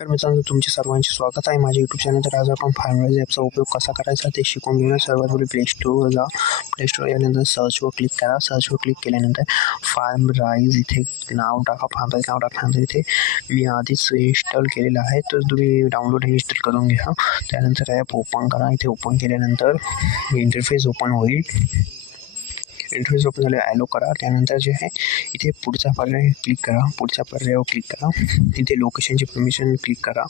तर मित्रांनो तुमचे सर्वांचे स्वागत आहे माझ्या यूट्यूब चॅनल तर आज आपण फार्मर्स ॲपचा उपयोग कसा करायचा ते शिकून घेऊया. सर्वात पहिले प्ले स्टोअर जा. प्ले स्टोअर यानंतर सर्चवर क्लिक करा. सर्चवर क्लिक केल्यानंतर फार्म राईज इथे नाव टाका. फार्म राईज नाव टाकल्यानंतर इथे मी आधीच इन्स्टॉल केलेलं आहे. तर तुम्ही डाउनलोड इन्स्टॉल करून घ्या. त्यानंतर ॲप ओपन करा. इथे ओपन केल्यानंतर इंटरफेस ओपन होईल. इंटरफेस ओपन झाले ॲलो करा. त्यानंतर जे आहे इथे पुढचा पर्याय क्लिक करा. पुढच्या पर्यायावर क्लिक करा. तिथे लोकेशनची परमिशन क्लिक करा.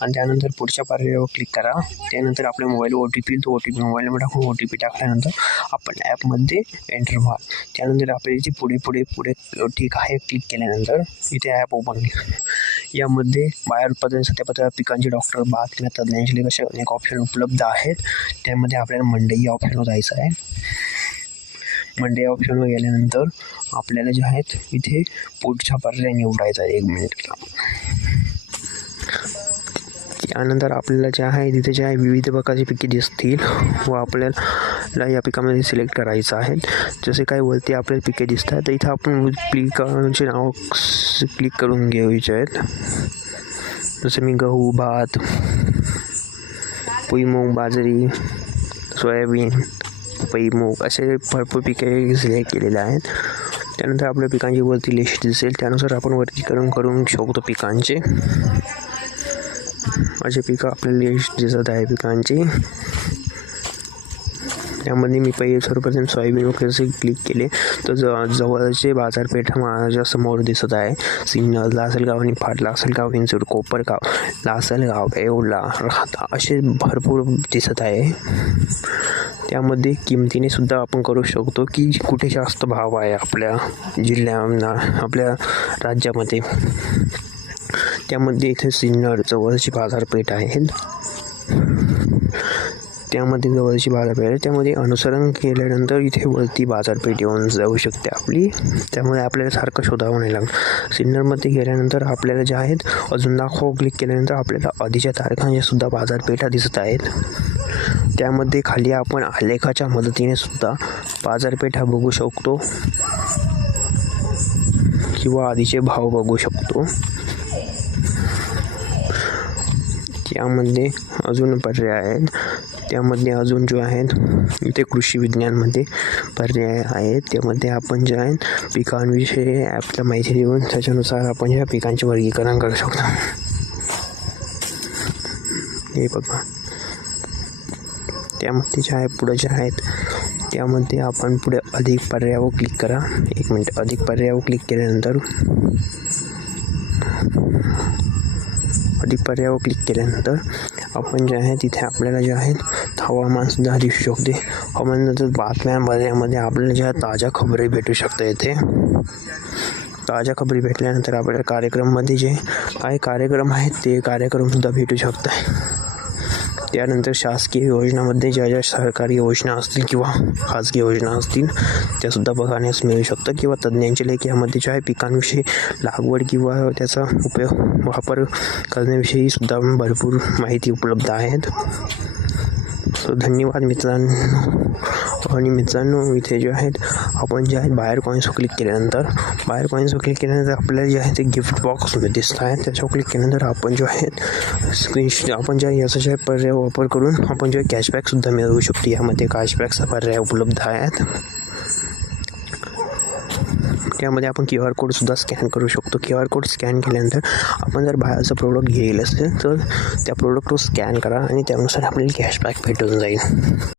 आणि त्यानंतर पुढच्या पर्यायावर क्लिक करा. त्यानंतर आपल्या मोबाईल ओ टी पी तो ओ टी पी मोबाईलवर टाकून ओ टी पी टाकल्यानंतर आपण ॲपमध्ये एंटर व्हा. त्यानंतर आपल्या इथे पुढे पुढे पुढे ठीक आहे क्लिक केल्यानंतर इथे ॲप ओपन यामध्ये बाहेर उत्पादन सत्यापत्र पिकांचे डॉक्टर बातम्या तज्ज्ञांचे लेख असे अनेक ऑप्शन उपलब्ध आहेत. त्यामध्ये आपल्याला मंडई या ऑप्शनवर जायचं आहे. मंडे ऑप्शनवर गेल्यानंतर आपल्याला जे आहेत इथे पुढचा पर्याय निवडायचा आहे एक मिनिटला त्यानंतर आपल्याला जे आहे तिथे जे आहे विविध प्रकारची पिके दिसतील व आपल्याला या पिकामध्ये सिलेक्ट करायचं आहे. जसे काही वरती आपल्याला पिके दिसतात तर इथं आपण पिकांचे नाव क्लिक करून घ्यायचे आहेत. जसे मी गहू भात भुईमूग बाजरी सोयाबीन भुईमूग असे भरपूर पिके सिलेक्ट केलेले आहेत. त्यानंतर आपल्या पिकांची वरती लिस्ट दिसेल. त्यानुसार आपण वर्गीकरण करून शकतो पिकांचे. असे पिकं आपल्याला लिस्ट दिसत आहे पिकांची. त्यामध्ये मी पहिले सर्वप्रथम सोयाबीन वगैरे क्लिक केले. तर ज जवळचे बाजारपेठ माझ्यासमोर दिसत आहे. सिन्नर लासलगाव आणि फाट लासलगाव हिंचूर कोपरगाव लासलगाव येवला राहता असे भरपूर दिसत आहे. त्यामध्ये किमतीने सुद्धा आपण करू शकतो की कुठे जास्त भाव आहे आपल्या जिल्ह्यांना आपल्या राज्यामध्ये. त्यामध्ये इथे सिन्नर जवळची बाजारपेठ आहे. त्यामध्ये जवळची बाजारपेठ आहे. त्यामध्ये अनुसरण केल्यानंतर इथे वरती बाजारपेठ येऊन जाऊ शकते आपली. त्यामुळे आपल्याला सारखं शोधावं नाही लागलं सिन्नरमध्ये गेल्यानंतर आपल्याला जे आहेत अजून दाखव क्लिक केल्यानंतर आपल्याला आधीच्या तारखांच्या सुद्धा बाजारपेठा दिसत आहेत. त्यामध्ये खाली आपण आलेखाच्या मदतीने सुद्धा बाजारपेठा बघू शकतो. किंवा आधीचे भाव बघू शकतो. त्यामध्ये अजून पर्याय आहेत. त्यामध्ये अजून जो आहेत इथे कृषी विज्ञानमध्ये पर्याय आहेत. त्यामध्ये आपण जे आहेत पिकांविषयी ॲपला माहिती देऊन त्याच्यानुसार आपण या पिकांचे वर्गीकरण करू शकतो. हे बघा. त्यामध्ये जे आहे पुढं जे आहेत त्यामध्ये आपण पुढे अधिक पर्यायावर क्लिक करा. एक मिनिट अधिक पर्यायावर क्लिक केल्यानंतर अधिक पर्यायावर क्लिक केल्यानंतर आपण जे आहे तिथे आपल्याला जे आहेत हवामानसुद्धा दिसू शकते. हवामानंतर बातम्यांमध्ये यामध्ये आपल्याला ज्या ताज्या खबरी भेटू शकते येथे ताज्या खबरी भेटल्यानंतर आपल्याला कार्यक्रममध्ये जे काही कार्यक्रम आहेत ते कार्यक्रमसुद्धा भेटू शकत आहे त्यानंतर शासकीय योजनामध्ये ज्या ज्या सरकारी योजना असतील किंवा खाजगी योजना असतील त्यासुद्धा बघण्यास मिळू शकतं. किंवा तज्ज्ञांचे लेख यामध्ये आहे पिकांविषयी लागवड किंवा त्याचा उपयोग वापर करण्याविषयी सुद्धा भरपूर माहिती उपलब्ध आहेत. सो धन्यवाद मित्रांनो. आणि मित्रांनो इथे जे आहेत आपण जे आहेत बाहेर कॉईन्सवर क्लिक केल्यानंतर बाहेर कॉईन्सवर क्लिक केल्यानंतर आपल्याला जे आहे ते गिफ्ट बॉक्स दिसत आहे. त्याच्यावर क्लिक केल्यानंतर आपण जे आहेत स्क्रीन आपण ज्या याचा जे पर्याय वापर करून आपण जे कॅशबॅकसुद्धा मिळवू शकतो. यामध्ये कॅशबॅकचा पर्याय उपलब्ध आहेत. त्यामध्ये आपण क्यू आर कोडसुद्धा स्कॅन करू शकतो. क्यू आर कोड स्कॅन केल्यानंतर आपण जर बाहेरचं प्रोडक्ट घेईल असेल तर त्या प्रोडक्टवर स्कॅन करा आणि त्यानुसार आपल्याला कॅशबॅक भेटून जाईल.